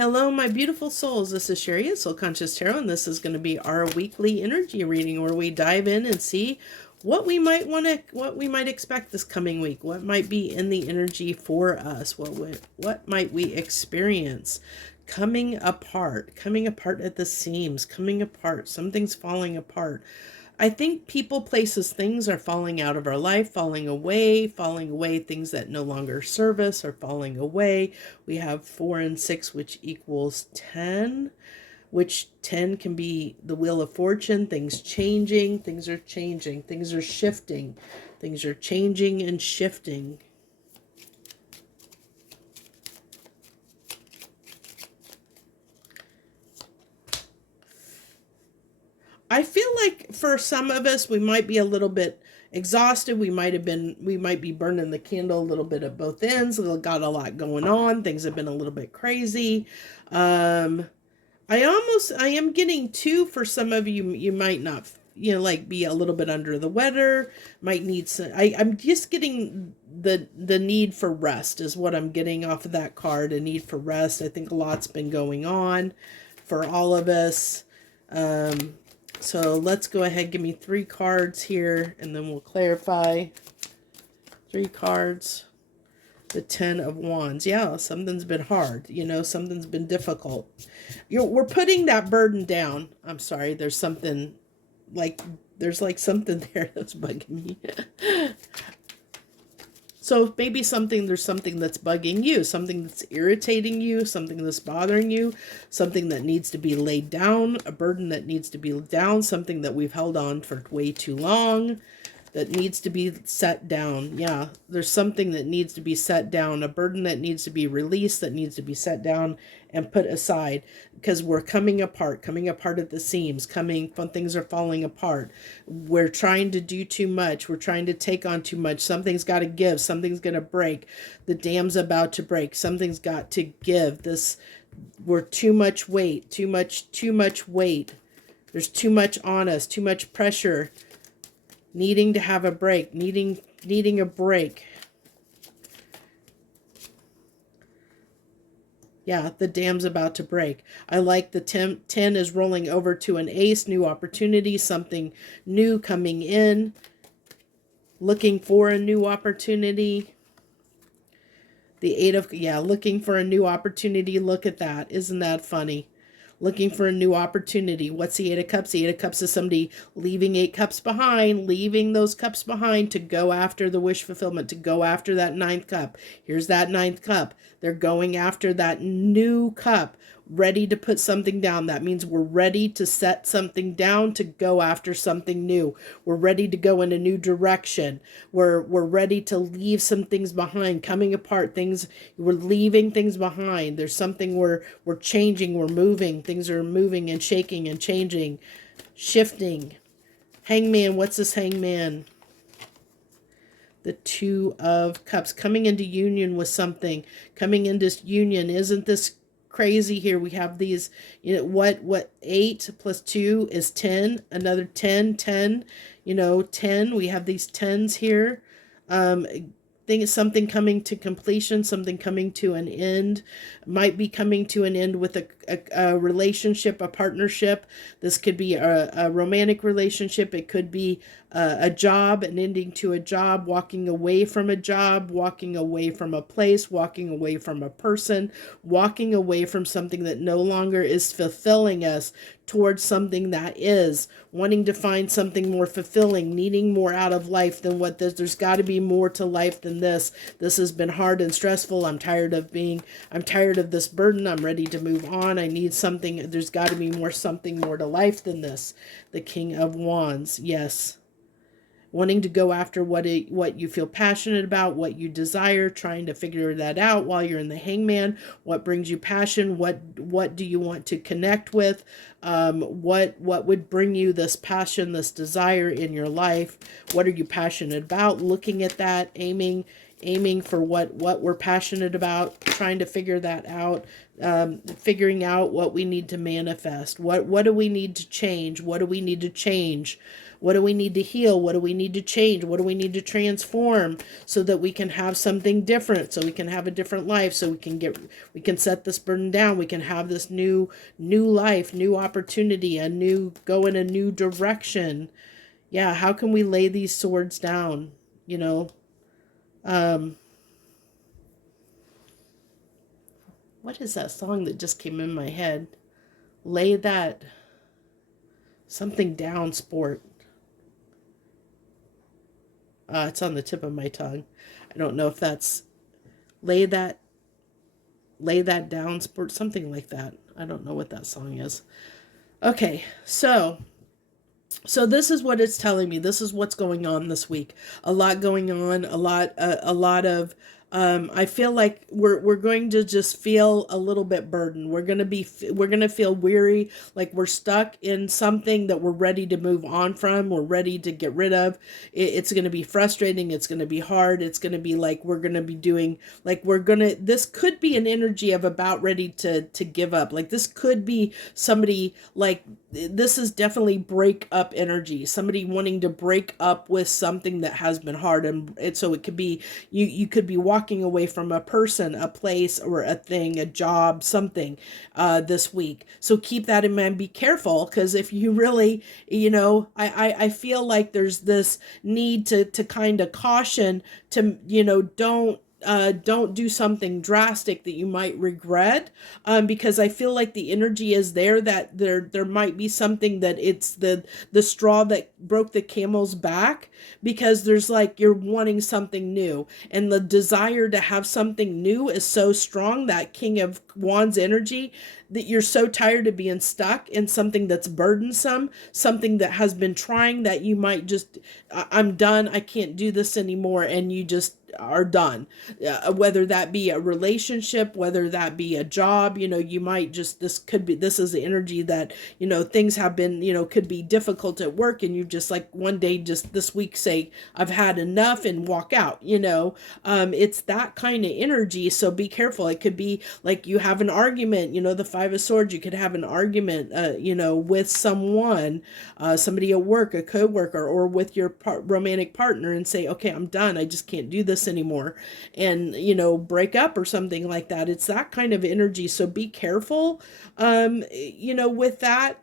Hello, my beautiful souls. This is Sherry at Soul Conscious Tarot, and this is going to be our weekly energy reading where we dive in and see what we might expect this coming week. What might be in the energy for us? What might we experience? Coming apart at the seams, coming apart. Something's falling apart. I think people, places, things are falling out of our life, falling away, things that no longer serve us are falling away. We have 4 and 6, which equals 10, which 10 can be the wheel of fortune, things changing, things are changing, things are shifting, things are changing and shifting. I feel like for some of us, we might be a little bit exhausted. We might be burning the candle a little bit at both ends. We've got a lot going on. Things have been a little bit crazy. I am getting two for some of you. You might not, like be a little bit under the weather, might need some, I'm just getting the need for rest is what I'm getting off of that card. A need for rest. I think a lot's been going on for all of us. So let's go ahead, give me 3 cards here, and then we'll clarify. 3 cards. The 10 of Wands. Yeah, something's been hard. Something's been difficult. We're putting that burden down. I'm sorry, there's something something there that's bugging me. So maybe there's something that's bugging you, something that's irritating you, something that's bothering you, something that needs to be laid down, a burden that needs to be down, something that we've held on for way too long that needs to be set down. Yeah, there's something that needs to be set down, a burden that needs to be released, that needs to be set down and put aside, because we're coming apart at the seams, things are falling apart. We're trying to do too much. We're trying to take on too much. Something's got to give. Something's going to break. The dam's about to break. Something's got to give. We're too much weight, too much weight. There's too much on us, too much pressure. Needing to have a break, needing a break. Yeah, the dam's about to break. I like the 10 is rolling over to an ace, new opportunity, something new coming in. Looking for a new opportunity. The 8 of, looking for a new opportunity. Look at that. Isn't that funny? Looking for a new opportunity. What's the 8 of Cups? The 8 of Cups is somebody leaving 8 cups behind, leaving those cups behind to go after the wish fulfillment, to go after that 9th cup. Here's that 9th cup. They're going after that new cup, ready to put something down. That means we're ready to set something down, to go after something new. We're ready to go in a new direction. We're ready to leave some things behind, coming apart. We're leaving things behind. There's something we're changing, we're moving. Things are moving and shaking and changing, shifting. Hangman, what's this Hangman? The 2 of Cups, coming into union with something, coming into union. Isn't this crazy here? We have these, what 8 plus 2 is 10, another 10, 10, 10. We have these 10s here. Something coming to completion, something coming to an end, might be coming to an end with a relationship, a partnership. This could be a romantic relationship. It could be a job, an ending to a job, walking away from a job, walking away from a place, walking away from a person, walking away from something that no longer is fulfilling us towards something that is, wanting to find something more fulfilling, needing more out of life than what there's got to be more to life than this. This has been hard and stressful. I'm tired of this burden. I'm ready to move on. I need something. There's got to be something more to life than this. The King of Wands. Yes. Wanting to go after what you feel passionate about, what you desire, trying to figure that out while you're in the Hangman. What brings you passion? What do you want to connect with? What would bring you this passion, this desire in your life? What are you passionate about? Looking at that, aiming for what we're passionate about, trying to figure that out, figuring out what we need to manifest. What do we need to change? What do we need to change? What do we need to heal? What do we need to change? What do we need to transform so that we can have something different, so we can have a different life, so we can set this burden down, we can have this new life, new opportunity, go in a new direction. Yeah, how can we lay these swords down? You know, what is that song that just came in my head? Lay that something down, sport. It's on the tip of my tongue. I don't know if that's lay that down, sport, something like that. I don't know what that song is. Okay, so this is what it's telling me. This is what's going on this week. A lot going on. A lot of. I feel like we're going to just feel a little bit burdened. We're gonna feel weary, like we're stuck in something that we're ready to move on from. We're ready to get rid of. It's gonna be frustrating. It's gonna be hard. It's gonna be like we're gonna be doing like this could be an energy of about ready to give up. Like this could be somebody like this is definitely break up energy. Somebody wanting to break up with something that has been hard, and so it could be you could be walking away from a person, a place, or a thing, a job, something this week. So keep that in mind. Be careful, because if you really, I feel like there's this need to kind of caution to, don't do something drastic that you might regret, because I feel like the energy is there that there might be something that it's the straw that broke the camel's back, because there's like you're wanting something new, and the desire to have something new is so strong, that King of Wands energy, that you're so tired of being stuck in something that's burdensome, something that has been trying, that you might just, I'm done, I can't do this anymore, and you just are done. Whether that be a relationship, whether that be a job, you might just, this is the energy that, things have been, could be difficult at work, and you just like one day, just this week, say, I've had enough, and walk out, it's that kind of energy. So be careful. It could be like you have an argument, the Five of Swords, you could have an argument, with someone, somebody at work, a coworker, or with your romantic partner, and say, okay, I'm done. I just can't do this anymore, and break up or something like that. It's that kind of energy. So be careful, with that.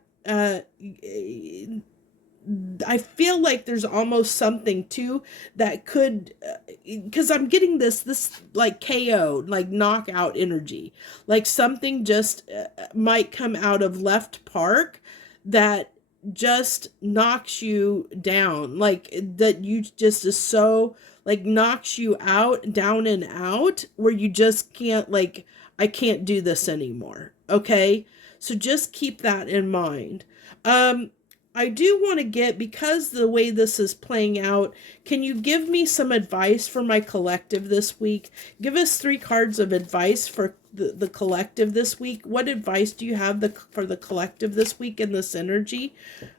I feel like there's almost something too that could, because I'm getting this like KO, like knockout energy, like something just might come out of left park that just knocks you down, like that you just is so like knocks you out, down and out, where you just can't, like, I can't do this anymore. Okay, so just keep that in mind. I do want to get, because the way this is playing out, can you give me some advice for my collective this week? Give us 3 cards of advice for the collective this week. What advice do you have for the collective this week in this energy?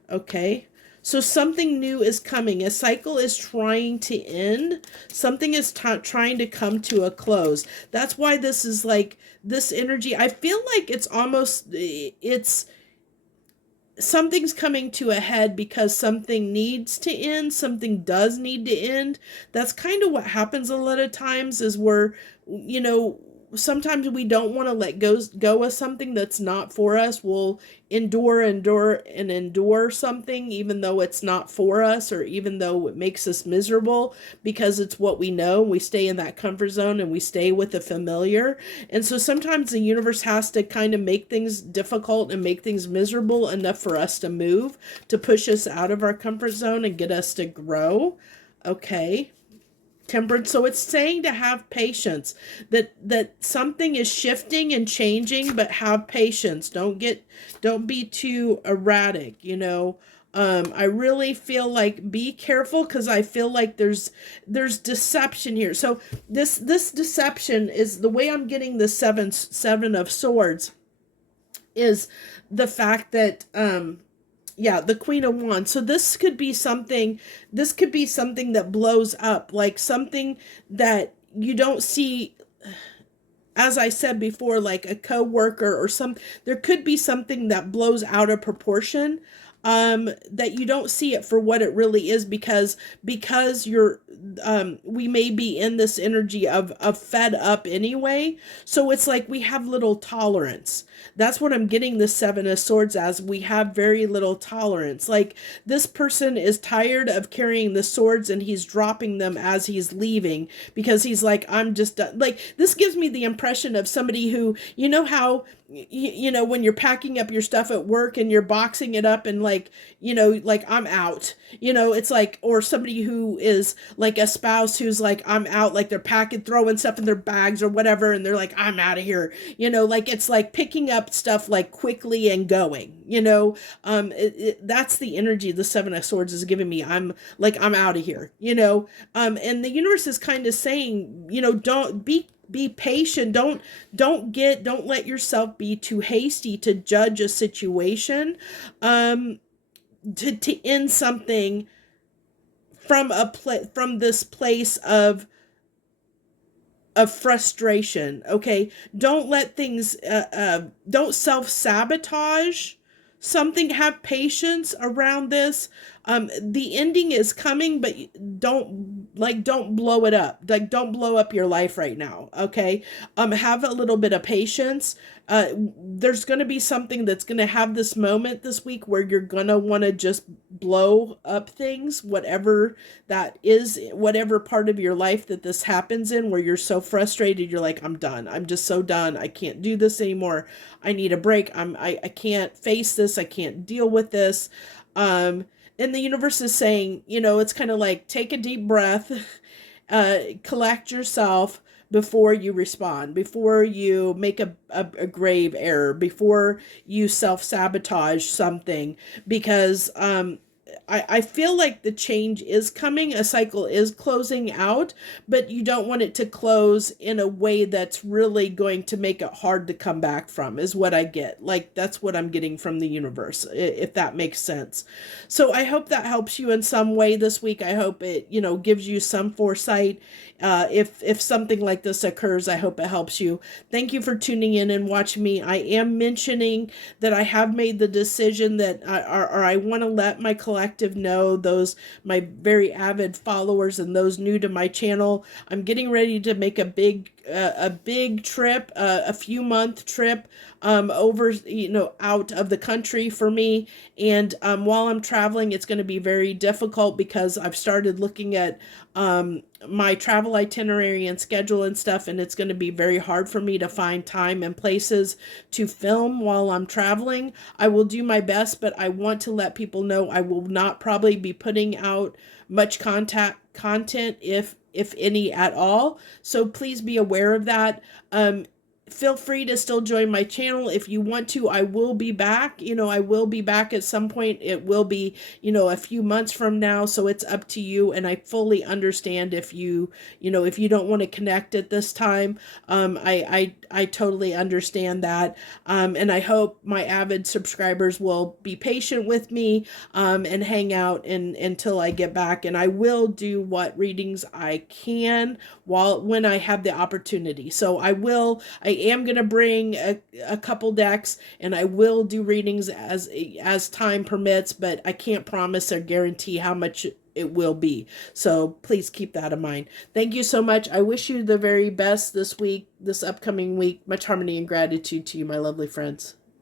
Okay. So something new is coming. A cycle is trying to end. Something is trying to come to a close. That's why this is like, this energy, I feel like it's almost, something's coming to a head because something needs to end. Something does need to end. That's kind of what happens a lot of times, is we're, sometimes we don't want to let go of something that's not for us. We'll endure something even though it's not for us, or even though it makes us miserable, because it's what we know. We stay in that comfort zone, and we stay with the familiar. And so sometimes the universe has to kind of make things difficult and make things miserable enough for us to move, to push us out of our comfort zone and get us to grow. Okay. Temperance. So it's saying to have patience, that something is shifting and changing, but have patience. Don't be too erratic, I really feel like be careful, because I feel like there's deception here. So this deception is the way I'm getting the seven of swords, is the fact that the Queen of Wands. So this could be something that blows up, like something that you don't see, as I said before, like a coworker or there could be something that blows out of proportion. that you don't see it for what it really is, because you're we may be in this energy of fed up anyway. So it's like we have little tolerance. That's what I'm getting the Seven of Swords as. We have very little tolerance. Like, this person is tired of carrying the swords and he's dropping them as he's leaving, because he's like, I'm just done. Like, this gives me the impression of somebody who, you know how, when you're packing up your stuff at work and you're boxing it up and like, like, I'm out, it's like, or somebody who is like a spouse who's like, I'm out, like they're packing, throwing stuff in their bags or whatever. And they're like, I'm out of here, like it's like picking up stuff like quickly and going, that's the energy the Seven of Swords is giving me. I'm like, I'm out of here, and the universe is kind of saying, don't be patient. Don't let yourself be too hasty to judge a situation, to end something from this place of frustration. Okay, don't let things don't self-sabotage something. Have patience around this. The ending is coming, but don't blow it up. Like, don't blow up your life right now. Okay. Have a little bit of patience. There's going to be something that's going to have this moment this week where you're going to want to just blow up things, whatever that is, whatever part of your life that this happens in, where you're so frustrated. You're like, I'm done. I'm just so done. I can't do this anymore. I need a break. I can't face this. I can't deal with this. And the universe is saying, it's kind of like, take a deep breath, collect yourself before you respond, before you make a grave error, before you self-sabotage something, because I feel like the change is coming, a cycle is closing out, but you don't want it to close in a way that's really going to make it hard to come back from, is what I get. Like, that's what I'm getting from the universe, if that makes sense. So I hope that helps you in some way this week. I hope it, gives you some foresight. If something like this occurs, I hope it helps you. Thank you for tuning in and watching me. I am mentioning that I have made the decision that I want to let my collective know, those my very avid followers and those new to my channel. I'm getting ready to make a big trip, a few month trip over, out of the country for me. And while I'm traveling, it's going to be very difficult, because I've started looking at my travel itinerary and schedule and stuff, and it's going to be very hard for me to find time and places to film while I'm traveling. I will do my best, but I want to let people know I will not probably be putting out much content, if any at all. So please be aware of that. Feel free to still join my channel if you want to. I will be back. I will be back at some point. It will be, a few months from now. So it's up to you. And I fully understand if you don't want to connect at this time. I totally understand that. And I hope my avid subscribers will be patient with me, and hang out until I get back. And I will do what readings I can when I have the opportunity. So I am going to bring a couple decks, and I will do readings as time permits, but I can't promise or guarantee how much it will be. So please keep that in mind. Thank you so much. I wish you the very best this week, this upcoming week. Much harmony and gratitude to you, my lovely friends.